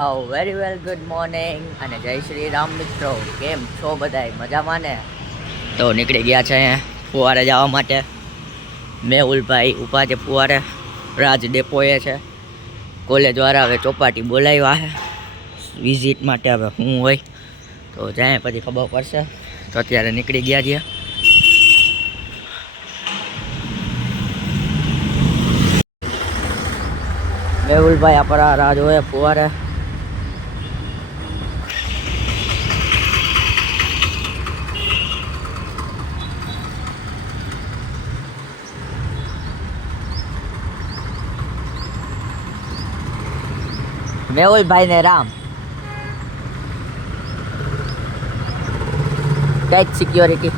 Very well good morning અને જય શ્રી રામ મિત્રો. કેમ છો બધાય? મજામાં ને? તો નીકળી ગયા છે ફુવારે જવા માટે. મેહુલભાઈ ઊભા છે ફુવારે, રાજ ડેપોએ છે. કોલેજવાળા હવે ચોપાટી બોલાવ્યા છે વિઝિટ માટે. હવે હું હોય તો જાય પછી ખબર પડશે. તો અત્યારે નીકળી ગયા છીએ. મેહુલભાઈ આપણા રાહ જોવે ફુવારે. મેહુલભાઈ ને રામ કઈક સિક્યોરિટી.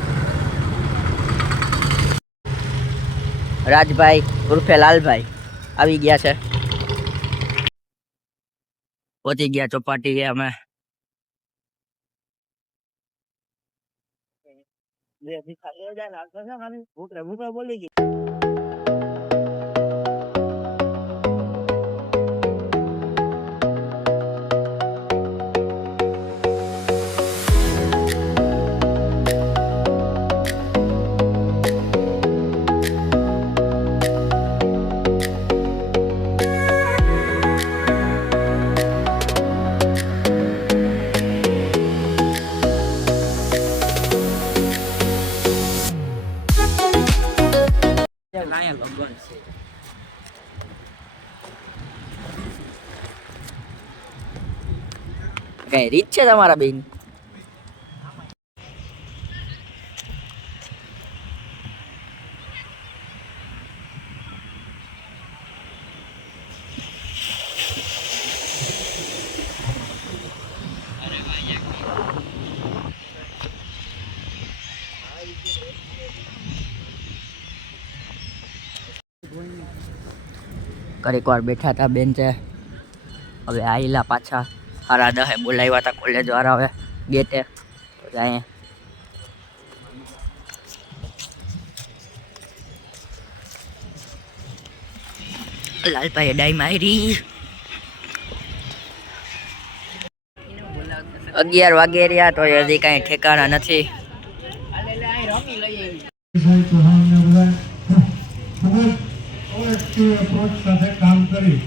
રાજભાઈ ઉર્ફે લાલભાઈ આવી ગયા છે. પહોંચી ગયા ચોપાટી. અમે બોલી ગઈ. કઈ રીત છે તમારા બેન? ઘડીક વાર બેઠા હતા બેન્ચે. હવે આઈલા પાછા 10:30 બોલાવ્યા હતા કોલેજ વાળા. હવે ગેટે તો જાય. લાલભાઈ ડાઈ મારી. 11 વાગે રહ્યા તો હજી કઈ ઠેકાણા નથી. કામ કરી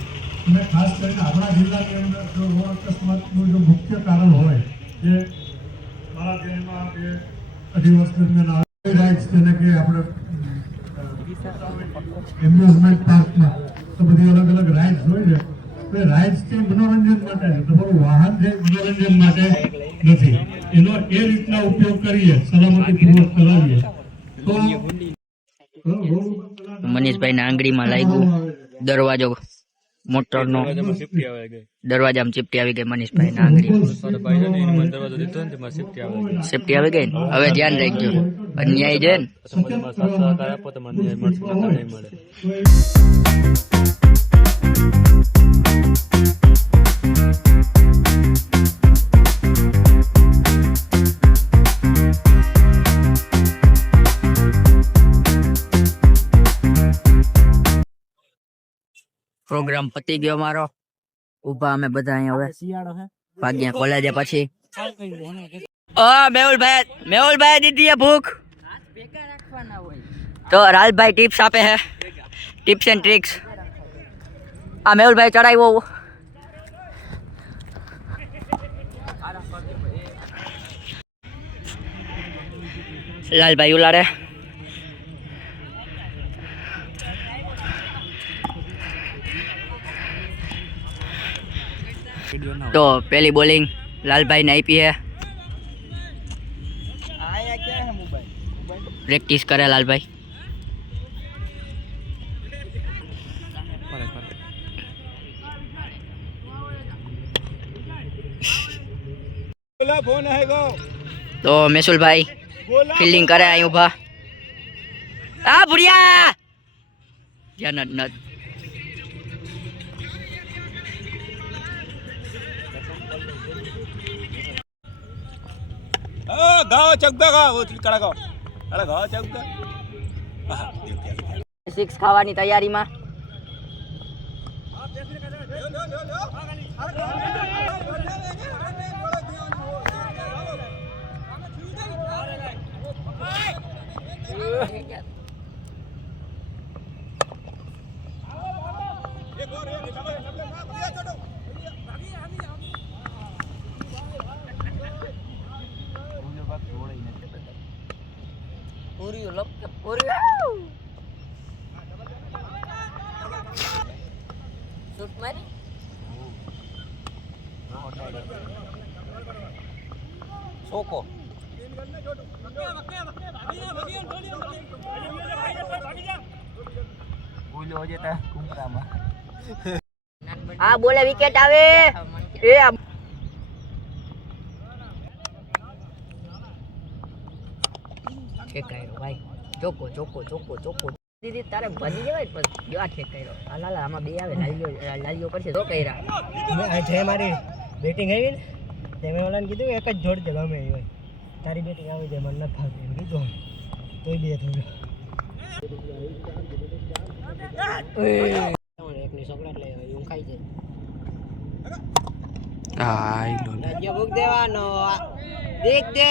અને ખાસ કરીને આપણા જિલ્લાની અંદર જો રોડ અકસ્માતનું જો મુખ્ય કારણ હોય જે મારા ધ્યાનમાં કે 2 વર્ષ દરમિયાન રાઇટ્સ જેને કે આપણે એમ્યુઝમેન્ટ પાર્કમાં તો બધી અલગ અલગ રાઇડ્સ હોય છે. તો એ રાઇડ્સ છે મનોરંજન માટે છે. તમારું વાહન છે મનોરંજન માટે નથી. એનો એ રીતના ઉપયોગ કરીએ, સલામતીપૂર્વક ચલાવીએ તો મનીષભાઈ ના આંગળીમાં લાગ્યું દરવાજો મોટરનો. દરવાજામાં ચીપટી આવી ગઈ મનીષભાઈ ના આંગળી. સેફ્ટી આવી ગઈ. હવે ધ્યાન રાખજો, અન્યાય છે ને. પ્રોગ્રામ પતી ગયો મારો. ઉભા અમે બધા અહીંયા હવે ભાગ્યા કોલેજે. પછી મેહુલભાઈ દીધી ભૂખ તો રાલભાઈ ટિપ્સ આપે છે, ટિપ્સ એન્ડ ટ્રિક્સ. આ મેહુલભાઈ ચડાવ્યો. લાલભાઈ ઉલાડે. તો પેલી બોલિંગ લાલભાઈ ને આપી है. પ્રેક્ટિસ કરે લાલભાઈ. તો મેસુલભાઈ ફિલ્ડિંગ કરે અહીં ઉભા. આ ભુડિયા ધ્યાન જ નથી. गाओ चौका गाओ कड़ा गाओ कड़ा गाओ चौका. 6 ખાવાની તૈયારીમાં. લપકે પૂર્યો શૂટ મારી ચોકો ભૂલ્યો જતા કુંપરામાં આ બોલે વિકેટ આવે એ ઠેકાયો ભાઈ ચોકો ચોકો ચોકો ચોકો દીદી તારે ભજી જવાય પણ જો આ ઠેકાયો આ લાલા આમાં બે આવે લાલીઓ કરશે તો કઈરા જે મારી બેટિંગ આવી ને તે મેં ઓલાને કીધું એક જ જોડ દે ગમે એ હોય તારી બેટિંગ આવી જાય મને નથી ફાવતી એમ કીધું તોય બે થોડું એકની ચોકલેટ લઈ આવી હું ખાઈ જાય રાજ્ય ભૂખ દેવાનો દેખ દે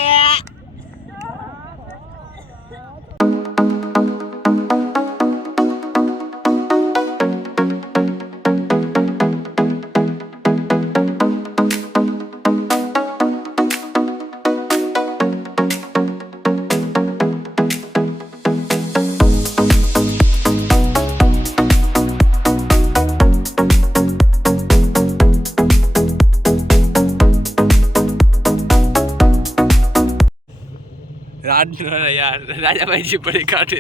यार राजा भाई जी बड़े काटे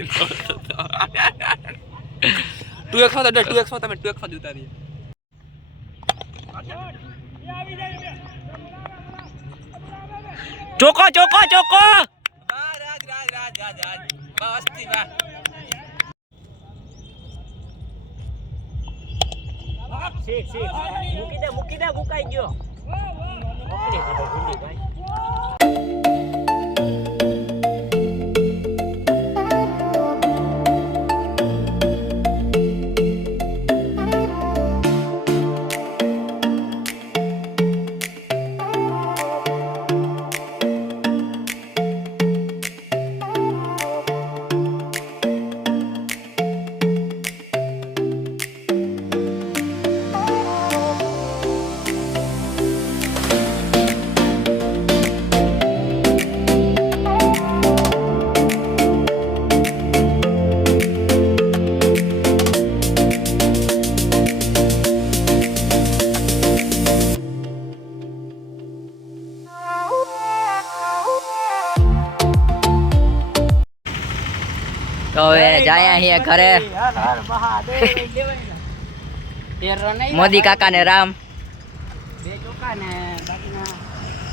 टू एक्स में તમે 2x માં જતા રહી ચોકો ચોકો ચોકો રાજ રાજ રાજ રાજ રાજ મસ્તી વાહ શીખ મૂકી દે મુકાઈ ગયો ઓકે ભૂલી ભાઈ તો હવે જાય અહીંયા ઘરે મોદી કાકા ને રામ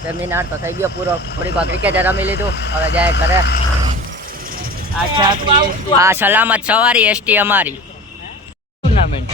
સેમિનાર તો થઈ ગયો પૂરો થોડીક વાર ક્રિકેટ રમી લીધું હવે જાય ઘરે આ સલામત સવારી એસટી અમારી ટુર્નામેન્ટ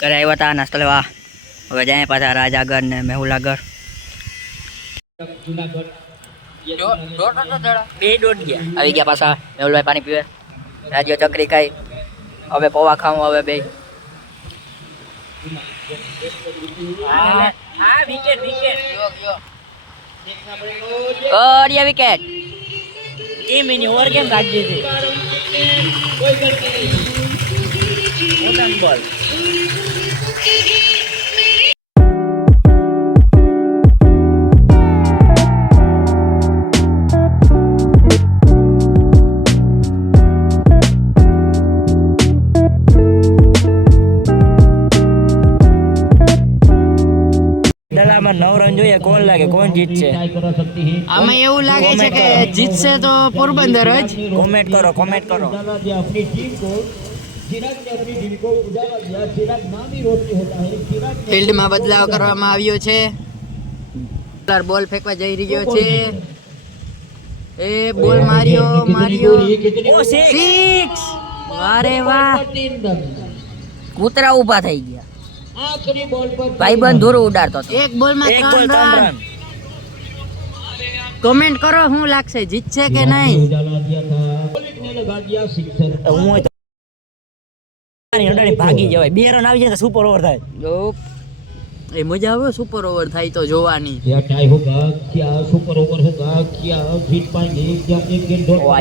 ઘરે આવ્યા હતા નાસ્તો લેવા હવે જાય પાછા રાજાગઢ ને મેહુલાગઢ આવી ગયા પાછા મેહુલભાઈ પાણી પીવે રાજ્ય ચકરી ખાઈ હવે પૌવા ખાવું હવે બે વિકેટ ટીમ એની ઓવર કેમ કાઢી દીધી બોલ દલામાં 9 રન જોઈએ કોણ લાગે કોણ જીતશે આમાં એવું લાગે છે કે જીતશે તો પોરબંદર જ કોમેન્ટ કરો ફિલ્ડમાં બદલાવ કરવામાં આવ્યો છે બોલ ફેંકવા જઈ રહ્યો છે એ બોલ માર્યો સિક્સ વારે વાહ કૂતરા ઊભા થઈ ગયા ભાઈબંધ ધોરું ઉડાડતો હતો એક બોલમાં 3 રન કમેન્ટ કરો શું લાગશે જીતશે કે નહીં હું હોય તો ભાગી જવાય 2 રન આવી જાય તો સુપર ઓવર થાય એ મજા આવે સુપર ઓવર થાય તો જોવાની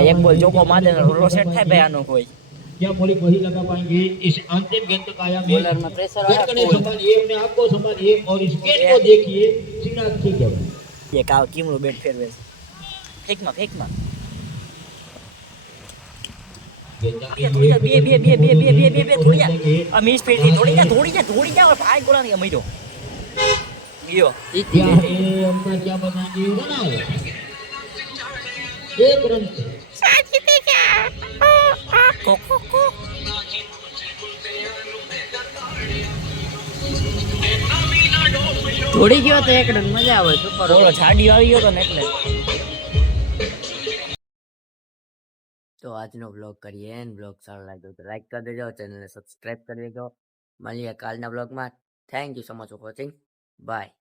એક બોલ ચોકો મારે રોલો સેટ થાય ભાઈ આનો કોઈ क्या मौलिक वही लगा पाएंगे इस अंतिम गेंद तक आया में बॉलर में प्रेशर फिर कने संभालिए अपने आप को संभालिए और इस गेंद को देखिए सीधा ठीक है ये काव कीमड़ो બેટ ફેરવે ફેકમાં થોડી બે થોડી આ મિસ ફેરી થોડી જા ભાઈ ગોળા ની મઈરો ગયો क्या है अपना क्या बनाएंगे बनाओ एक रन થોડી ગયો તો એક રન મજા આવે સુપર ઓલો છાડી આવી ગયો તો ને એટલે તો આજનો બ્લોગ કરીએ ને બ્લોગ સારો લાગ્યો તો લાઈક કરી દેજો ચેનલને સબસ્ક્રાઇબ કરી દેજો મળીએ કાલના બ્લોગમાં thank you so much for watching bye